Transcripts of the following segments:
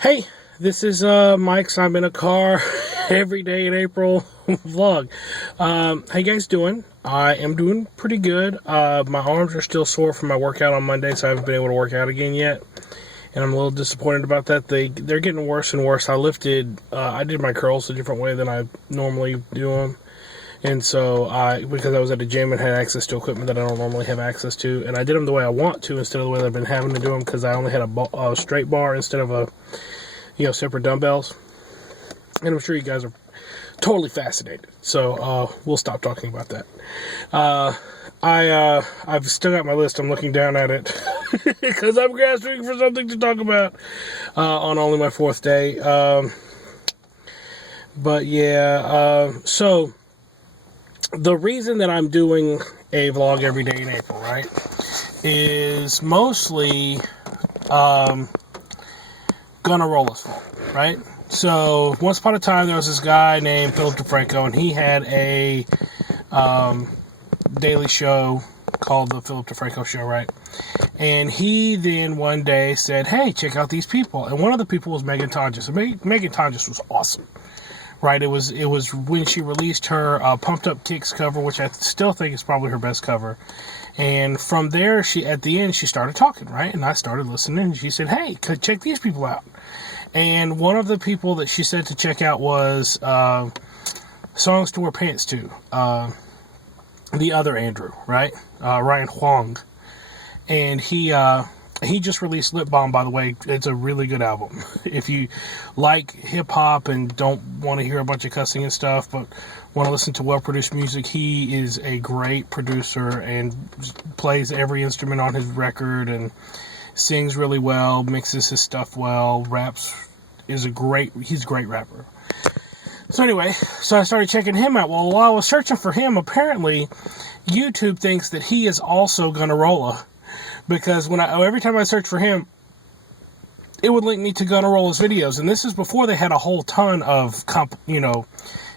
Hey, this is Mike's I'm in a car every day in April vlog. How you guys doing? I am doing pretty good. My arms are still sore from my workout on Monday, so I haven't been able to work out again yet. And I'm a little disappointed about that. They're getting worse and worse. I did my curls a different way than I normally do them. And so, because I was at a gym and had access to equipment that I don't normally have access to, and I did them the way I want to instead of the way that I've been having to do them, because I only had a straight bar instead of separate dumbbells. And I'm sure you guys are totally fascinated. So, we'll stop talking about that. I've still got my list. I'm looking down at it because I'm grasping for something to talk about on only my fourth day. So the reason that I'm doing a vlog every day in April, right, is mostly gonna roll us fault, right? So once upon a time there was this guy named Philip DeFranco, and he had a daily show called the Philip DeFranco Show, right? And he then one day said, "Hey, check out these people." And one of the people was Megan Tonjes. And Megan Tonjes was awesome. Right, it was when she released her Pumped Up Kicks cover, which I still think is probably her best cover. And from there, at the end, she started talking, right? And I started listening, and she said, "Hey, check these people out." And one of the people that she said to check out was Songs to Wear Pants To, the other Andrew, right? Ryan Huang. And he just released Lip Balm, by the way. It's a really good album. If you like hip-hop and don't want to hear a bunch of cussing and stuff, but want to listen to well-produced music, he is a great producer and plays every instrument on his record and sings really well, mixes his stuff well, raps. He's a great rapper. So anyway, I started checking him out. Well, while I was searching for him, apparently YouTube thinks that he is also Gunnarolla. Because every time I search for him, it would link me to Gunnarolla's videos. And this is before they had a whole ton of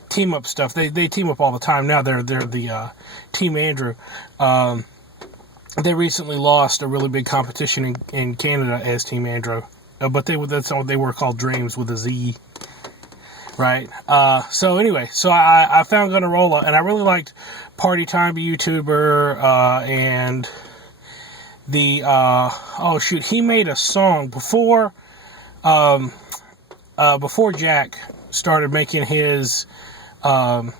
team up stuff. They team up all the time now. They're the Team Andrew. They recently lost a really big competition in Canada as Team Andrew. But that's all they were called, Dreams with a Z. Right? So anyway, I found Gunnarolla, and I really liked Party Time YouTuber, and he made a song before Jack started making his clean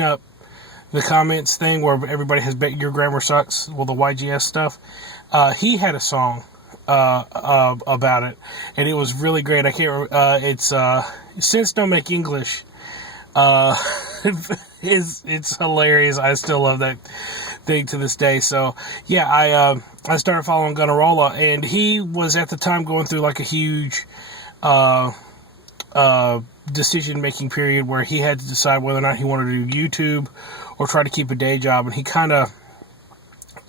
up the comments thing where everybody has bet your grammar sucks, well, the YGS stuff. He had a song about it, and it was really great. I can't it's Sense Don't Make English. It's hilarious. I still love that thing to this day. So yeah, I started following Gunnarolla, and he was at the time going through like a huge decision making period where he had to decide whether or not he wanted to do YouTube or try to keep a day job, and he kind of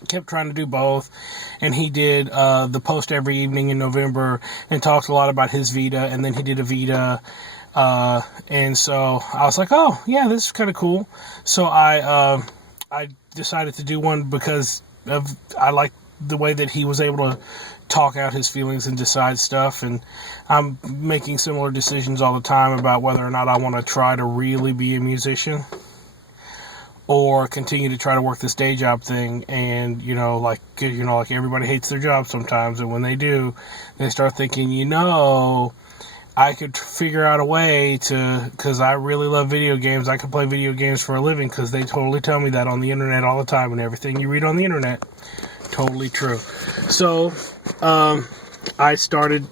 kept trying to do both. And he did the post every evening in November and talked a lot about his VEDA, and then he did a VEDA. And so I was like, oh yeah, this is kind of cool. So I decided to do one because I like the way that he was able to talk out his feelings and decide stuff. And I'm making similar decisions all the time about whether or not I want to try to really be a musician or continue to try to work this day job thing. And, like everybody hates their job sometimes. And when they do, they start thinking, I could figure out a way because I really love video games. I can play video games for a living because they totally tell me that on the internet all the time, and everything you read on the internet, totally true. So, I started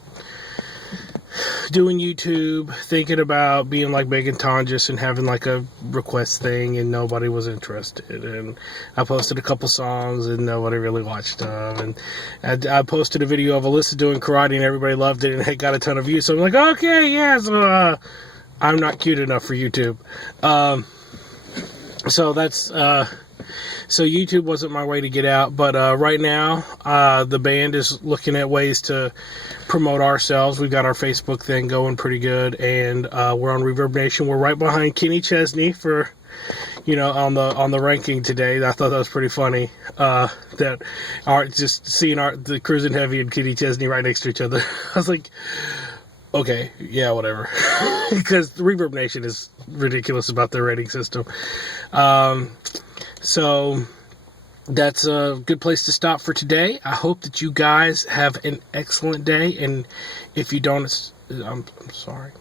doing YouTube, thinking about being like Megan Tonjes and having like a request thing, and nobody was interested. And I posted a couple songs and nobody really watched them. And I posted a video of Alyssa doing karate and everybody loved it and it got a ton of views. So I'm like, okay, yeah, so I'm not cute enough for YouTube. So YouTube wasn't my way to get out, but right now the band is looking at ways to promote ourselves. We've got our Facebook thing going pretty good, and we're on Reverb Nation. We're right behind Kenny Chesney for on the ranking today. I thought that was pretty funny. That Art, just seeing the Cruising Heavy and Kenny Chesney right next to each other. I was like, okay, yeah, whatever. Because Reverb Nation is ridiculous about their rating system. So that's a good place to stop for today. I hope that you guys have an excellent day. And if you don't, I'm sorry.